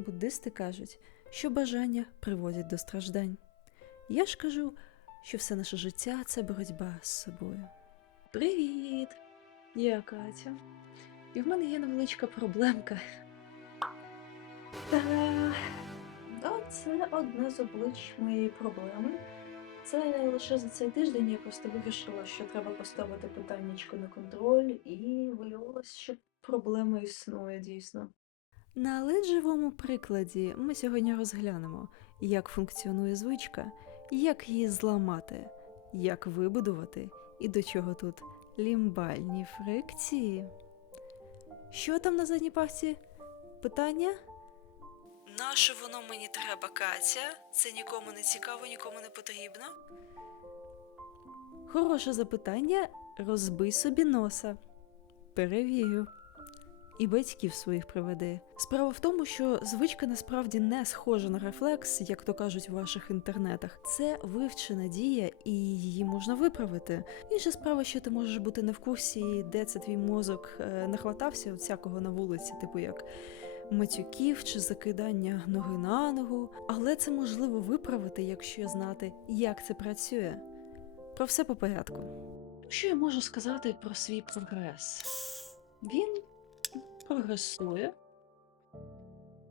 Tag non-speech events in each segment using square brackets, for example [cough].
Буддисти кажуть, що бажання приводять до страждань. Я ж кажу, що все наше життя це боротьба з собою. Привіт! Я Катя. І в мене є невеличка проблемка. Та... Да, це одне з облич моєї проблеми. Це лише за цей тиждень я просто вирішила, що треба поставити питаннячко на контроль, і виявилось, що проблема існує дійсно. На леджевому прикладі ми сьогодні розглянемо, як функціонує звичка, як її зламати, як вибудувати і до чого тут лімбальні фрикції. Що там на задній пасі? Питання? Нащо воно мені треба, Катя? Це нікому не цікаво, нікому не потрібно. Хороше запитання. Розбий собі носа. Перевірю. І батьків своїх приведи. Справа в тому, що звичка насправді не схожа на рефлекс, як то кажуть в ваших інтернетах. Це вивчена дія, і її можна виправити. Інша справа, що ти можеш бути не в курсі, де це твій мозок е, нахватався от всякого на вулиці, типу як матюків чи закидання ноги на ногу. Але це можливо виправити, якщо знати, як це працює. Про все по порядку. Що я можу сказати про свій прогрес? Він прогресує.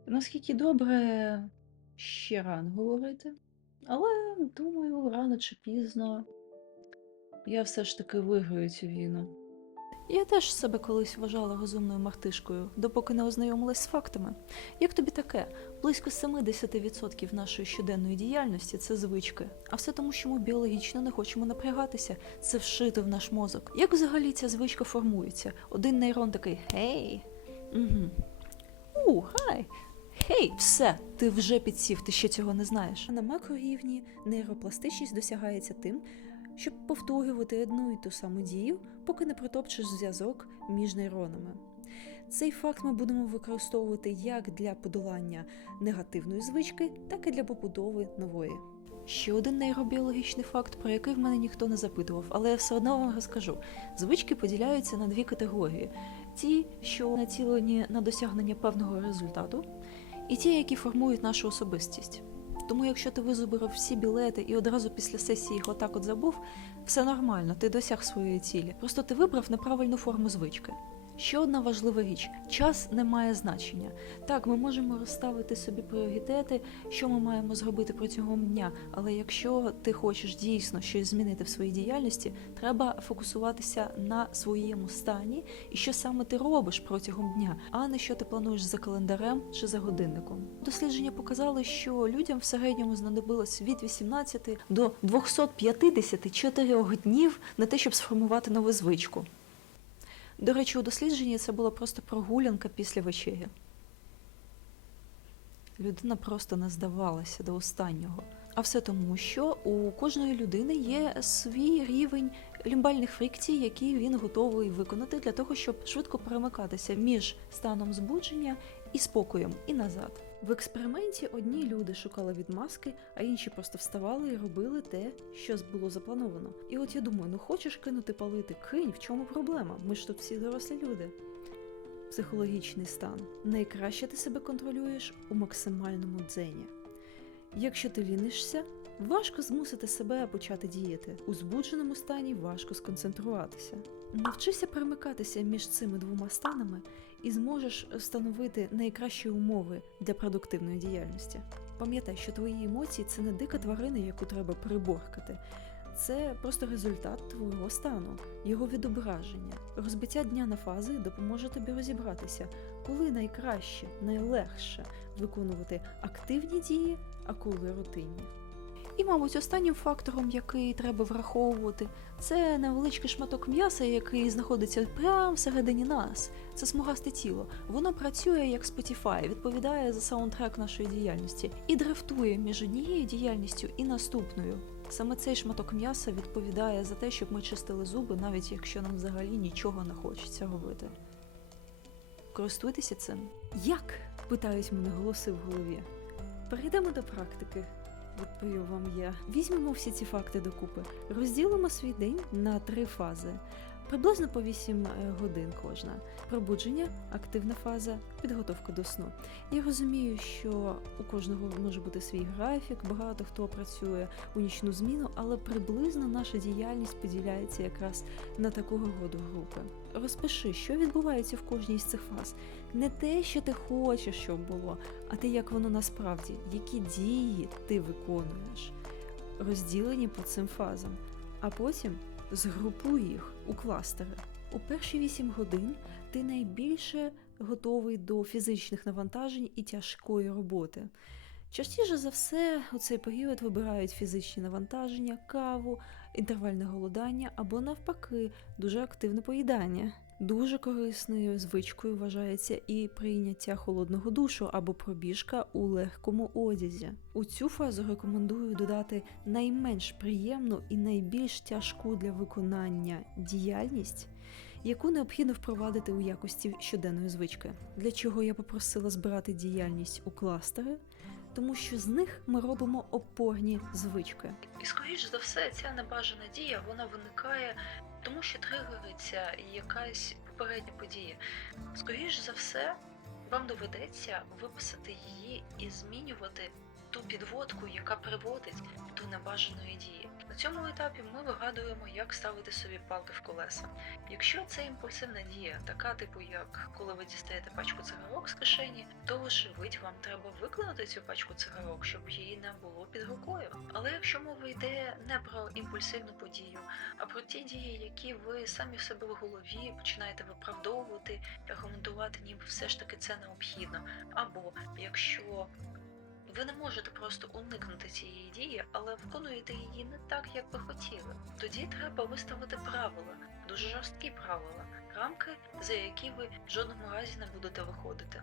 Наскільки добре ще рано говорити. Але думаю, рано чи пізно я все ж таки виграю цю війну. Я теж себе колись вважала розумною мартишкою, допоки не ознайомилась з фактами. Як тобі таке? Близько 70% нашої щоденної діяльності це звички, а все тому, що ми біологічно не хочемо напрягатися. Це вшито в наш мозок. Як взагалі ця звичка формується? Один нейрон такий гей. Угу. У, хай. Хей, все, ти вже підсів, ти ще цього не знаєш. На макрорівні нейропластичність досягається тим, щоб повторювати одну і ту саму дію, поки не протопчеш зв'язок між нейронами. Цей факт ми будемо використовувати як для подолання негативної звички, так і для побудови нової. Ще один нейробіологічний факт, про який в мене ніхто не запитував, але я все одно вам розкажу. Звички поділяються на дві категорії: ті, що націлені на досягнення певного результату, і ті, які формують нашу особистість. Тому, якщо ти визубрив всі білети і одразу після сесії їх отак от забув, все нормально, ти досяг своєї цілі. Просто ти вибрав неправильну форму звички. Ще одна важлива річ: час не має значення. Так, ми можемо розставити собі пріоритети, що ми маємо зробити протягом дня. Але якщо ти хочеш дійсно щось змінити в своїй діяльності, треба фокусуватися на своєму стані і що саме ти робиш протягом дня, а не що ти плануєш за календарем чи за годинником. Дослідження показали, що людям в середньому знадобилось від 18 до 254 днів на те, щоб сформувати нову звичку. До речі, у дослідженні це була просто прогулянка після вечері. Людина просто не здавалася до останнього. А все тому, що у кожної людини є свій рівень лімбальних фрикцій, які він готовий виконати для того, щоб швидко перемикатися між станом збудження і спокоєм, і назад. В експерименті одні люди шукали відмазки, а інші просто вставали і робили те, що було заплановано. І от я думаю, ну хочеш кинути палити, кинь, в чому проблема? Ми ж тут всі дорослі люди. Психологічний стан. Найкраще ти себе контролюєш у максимальному дзені. Якщо ти лінишся, важко змусити себе почати діяти. У збудженому стані важко сконцентруватися. Навчися перемикатися між цими двома станами і зможеш встановити найкращі умови для продуктивної діяльності. Пам'ятай, що твої емоції це не дика тварина, яку треба приборкати. Це просто результат твого стану, його відображення. Розбиття дня на фази допоможе тобі розібратися, коли найкраще, найлегше виконувати активні дії, а коли рутинні. І, мабуть, останнім фактором, який треба враховувати, це невеличкий шматок м'яса, який знаходиться прямо всередині нас. Це смугасте тіло. Воно працює як Spotify, відповідає за саундтрек нашої діяльності і дрифтує між однією діяльністю і наступною. Саме цей шматок м'яса відповідає за те, щоб ми чистили зуби, навіть якщо нам взагалі нічого не хочеться робити. Користуйтеся цим. Як? питають мене голоси в голові. Перейдемо до практики. Відповів вам я. Візьмемо всі ці факти докупи. Розділимо свій день на три фази. Приблизно по 8 е, годин кожна. Пробудження, активна фаза, підготовка до сну. Я розумію, що у кожного може бути свій графік, багато хто працює у нічну зміну, але приблизно наша діяльність поділяється якраз на такого роду групи. Розпиши, що відбувається в кожній з цих фаз. Не те, що ти хочеш, щоб було, а те, як воно насправді, які дії ти виконуєш, розділені по цим фазам, а потім згрупуй їх у кластери. У перші 8 годин ти найбільше готовий до фізичних навантажень і тяжкої роботи. Частіше за все у цей період вибирають фізичні навантаження, каву, інтервальне голодання або навпаки дуже активне поїдання. Дуже корисною звичкою вважається і прийняття холодного душу або пробіжка у легкому одязі. У цю фазу рекомендую додати найменш приємну і найбільш тяжку для виконання діяльність, яку необхідно впровадити у якості щоденної звички. Для чого я попросила збирати діяльність у кластери? Тому що з них ми робимо опорні звички. І скоріш за все, ця небажана дія вона виникає тому що тригериться якась попередня подія. Скоріш за все, вам доведеться виписати її і змінювати ту підводку, яка приводить до небажаної дії. На цьому етапі ми вигадуємо, як ставити собі палки в колеса. Якщо це імпульсивна дія, така типу, як коли ви дістаєте пачку цигарок з кишені, то вочевидь вам треба виконати цю пачку цигарок, щоб її не було під рукою. Але якщо мова йде не про імпульсивну подію, а про ті дії, які ви самі в себе в голові починаєте виправдовувати, аргументувати, ніби все ж таки це необхідно. Або якщо ви не можете просто уникнути цієї дії, але виконуєте її не так, як би хотіли. Тоді треба виставити правила, дуже жорсткі правила, рамки, за які ви в жодному разі не будете виходити.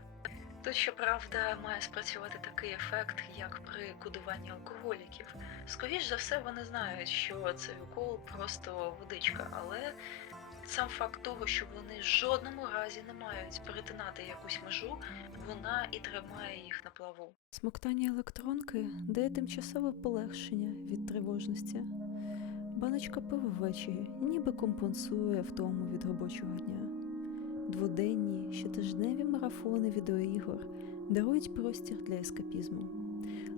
Тут, щоправда, має спрацювати такий ефект, як при кодуванні алкоголіків. Скоріш за все, вони знають, що цей укол просто водичка, але сам факт того, що вони в жодному разі не мають перетинати якусь межу, вона і тримає їх на плаву. Смоктання електронки дає тимчасове полегшення від тривожності. Баночка пива ввечері ніби компенсує втому від робочого дня. Дводенні, щотижневі марафони відеоігор дарують простір для ескапізму.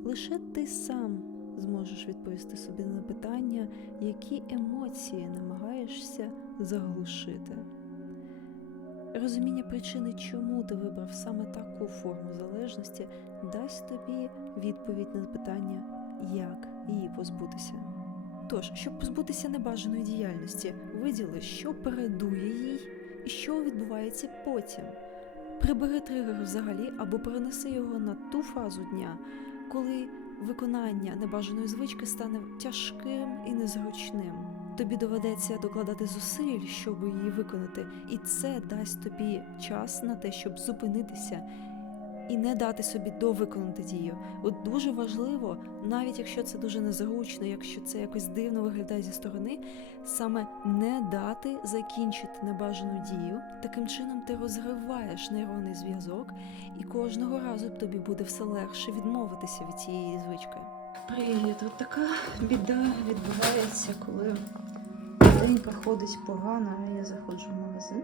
Лише ти сам зможеш відповісти собі на питання, які емоції намагаєшся заглушити. Розуміння причини, чому ти вибрав саме таку форму залежності, дасть тобі відповідь на питання, як її позбутися. Тож, щоб позбутися небажаної діяльності, виділи, що передує їй і що відбувається потім. Прибери тригер взагалі або перенеси його на ту фазу дня, коли виконання небажаної звички стане тяжким і незручним. Тобі доведеться докладати зусиль, щоб її виконати, і це дасть тобі час на те, щоб зупинитися і не дати собі довиконати дію. От дуже важливо, навіть якщо це дуже незручно, якщо це якось дивно виглядає зі сторони, саме не дати закінчити небажану дію. Таким чином ти розриваєш нейронний зв'язок, і кожного разу тобі буде все легше відмовитися від цієї звички. Привіт, от така біда відбувається, коли день проходить погано, а я заходжу в магазин.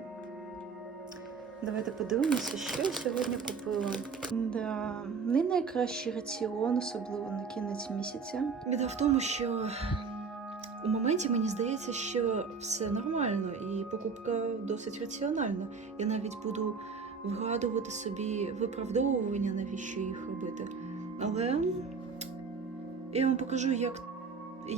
Давайте подивимося, що я сьогодні купила. Да, не найкращий раціон, особливо на кінець місяця. Біда в тому, що у моменті мені здається, що все нормально і покупка досить раціональна. Я навіть буду вгадувати собі виправдовування, навіщо їх робити. Але я вам покажу, як,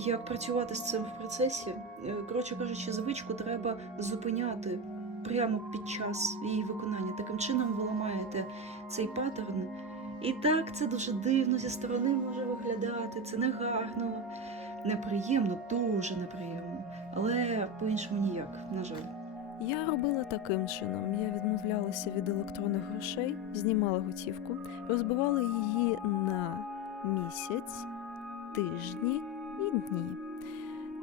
як працювати з цим в процесі. Е, Коротше кажучи, звичку треба зупиняти прямо під час її виконання. Таким чином ви ламаєте цей паттерн. І так, це дуже дивно зі сторони може виглядати, це негарно, неприємно, дуже неприємно. Але по-іншому ніяк, на жаль. Я робила таким чином: я відмовлялася від електронних грошей, знімала готівку, розбивала її на місяць, тижні і дні.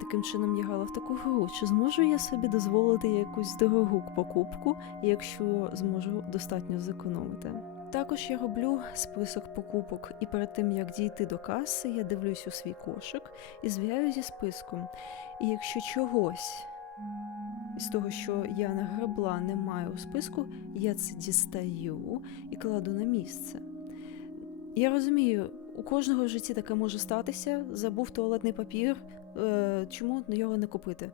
Таким чином я грала в таку гру, чи зможу я собі дозволити якусь дорогу покупку, якщо зможу достатньо зекономити. Також я роблю список покупок, і перед тим як дійти до каси, я дивлюсь у свій кошик і звіряю зі списком. І якщо чогось Із того, що я нагребла, немає у списку, я це дістаю і кладу на місце. Я розумію, у кожного в житті таке може статися, забув туалетний папір, чому його не купити.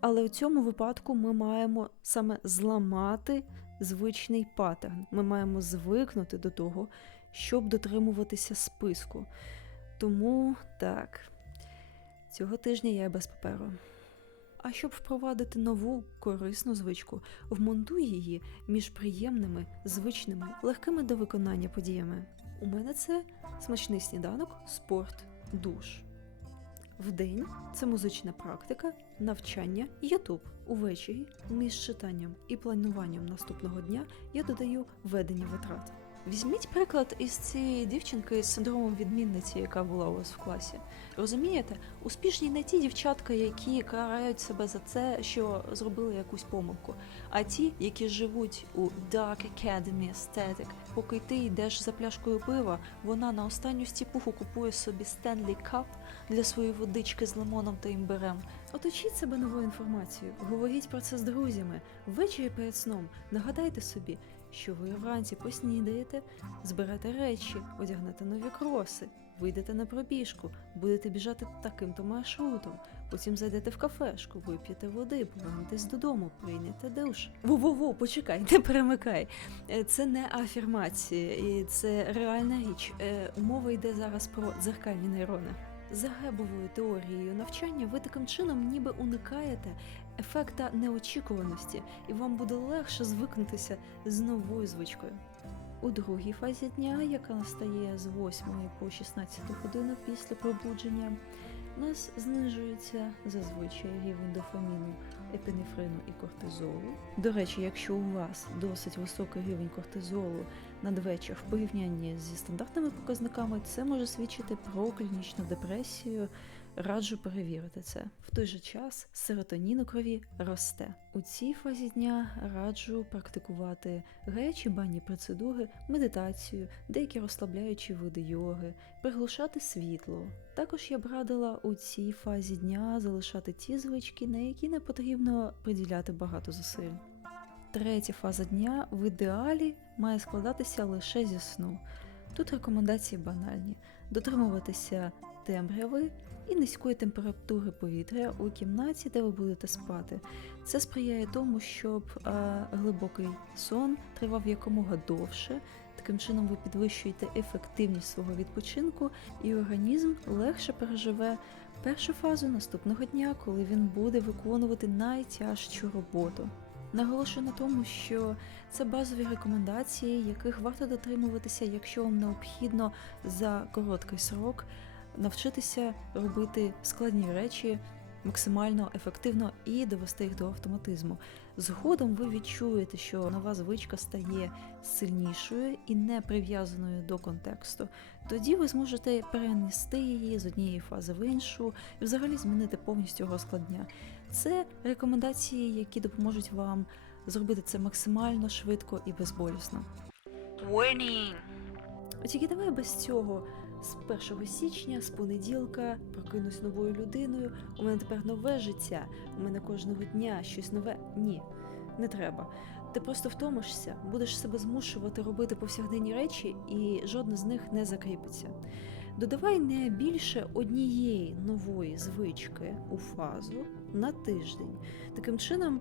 Але у цьому випадку ми маємо саме зламати звичний паттерн. Ми маємо звикнути до того, щоб дотримуватися списку. Тому так, цього тижня я без паперу. А щоб впровадити нову корисну звичку, вмонтуй її між приємними, звичними, легкими до виконання подіями. У мене це смачний сніданок, спорт, душ. Вдень це музична практика, навчання, Ютуб. Увечері між читанням і плануванням наступного дня я додаю ведення витрат. Візьміть приклад із цієї дівчинки з синдромом відмінниці, яка була у вас в класі. Розумієте, успішні не ті дівчатка, які карають себе за це, що зробили якусь помилку, а ті, які живуть у Dark Academy Aesthetic. Поки ти йдеш за пляшкою пива, вона на останню стіпуху купує собі Stanley Cup для своєї водички з лимоном та імбирем. Оточіть себе новою інформацією, говоріть про це з друзями. Ввечері перед сном нагадайте собі, що ви вранці поснідаєте, зберете речі, одягнете нові кроси, вийдете на пробіжку, будете біжати таким-то маршрутом, потім зайдете в кафешку, вип'єте води, повернетесь додому, приймете душ. Во-во-во, почекай, [laughs] не перемикай. Е, Це не афірмації, і це реальна річ. Е, Мова йде зараз про дзеркальні нейрони. За гебовою теорією навчання ви таким чином ніби уникаєте ефекта неочікуваності, і вам буде легше звикнутися з новою звичкою. У другій фазі дня, яка настає з 8 по 16 годину після пробудження, у нас знижується зазвичай рівень дофаміну, епінефрину і кортизолу. До речі, якщо у вас досить високий рівень кортизолу надвечір в порівнянні зі стандартними показниками, це може свідчити про клінічну депресію. Раджу перевірити це. В той же час серотонін у крові росте. У цій фазі дня раджу практикувати гарячі банні процедури, медитацію, деякі розслабляючі види йоги, приглушати світло. Також я б радила у цій фазі дня залишати ті звички, на які не потрібно приділяти багато зусиль. Третя фаза дня в ідеалі має складатися лише зі сну. Тут рекомендації банальні: дотримуватися темряви і низької температури повітря у кімнаті, де ви будете спати. Це сприяє тому, щоб е, глибокий сон тривав якомога довше. Таким чином ви підвищуєте ефективність свого відпочинку, і організм легше переживе першу фазу наступного дня, коли він буде виконувати найтяжчу роботу. Наголошую на тому, що це базові рекомендації, яких варто дотримуватися, якщо вам необхідно за короткий срок навчитися робити складні речі максимально ефективно і довести їх до автоматизму. Згодом ви відчуєте, що нова звичка стає сильнішою і не прив'язаною до контексту. Тоді ви зможете перенести її з однієї фази в іншу і взагалі змінити повністю розклад дня. Це рекомендації, які допоможуть вам зробити це максимально швидко і безболісно. Warning! От тільки давай без цього. З 1 січня, з понеділка, прокинусь новою людиною. У мене тепер нове життя. У мене кожного дня щось нове. Ні, не треба. Ти просто втомишся, будеш себе змушувати робити повсякденні речі, і жодна з них не закріпиться. Додавай не більше однієї нової звички у фазу на тиждень. Таким чином,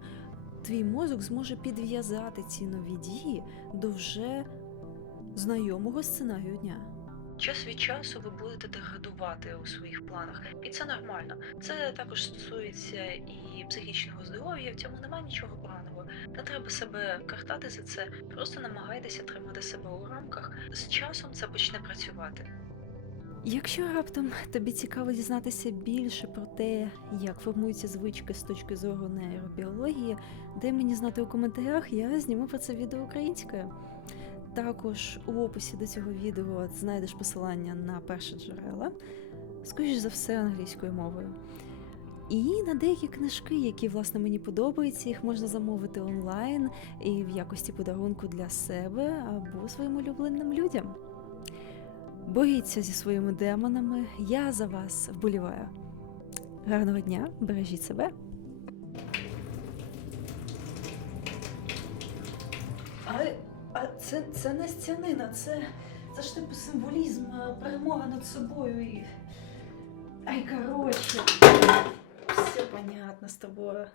твій мозок зможе підв'язати ці нові дії до вже знайомого сценарію дня. Час від часу ви будете деградувати у своїх планах, і це нормально. Це також стосується і психічного здоров'я. В цьому немає нічого поганого. Не треба себе картати за це. Просто намагайтеся тримати себе у рамках. З часом це почне працювати. Якщо раптом тобі цікаво дізнатися більше про те, як формуються звички з точки зору нейробіології, дай мені знати у коментарях, я зніму про це відео українською. Також у описі до цього відео знайдеш посилання на перші джерела, скоріш за все, англійською мовою. І на деякі книжки, які власне мені подобаються, їх можна замовити онлайн і в якості подарунку для себе або своїм улюбленим людям. Боріться зі своїми демонами, я за вас вболіваю. Гарного дня, бережіть себе! Це, це не стянина, це, це ж типу символізм, е, перемога над собою і. Ай, коротше. Все понятно з тобою.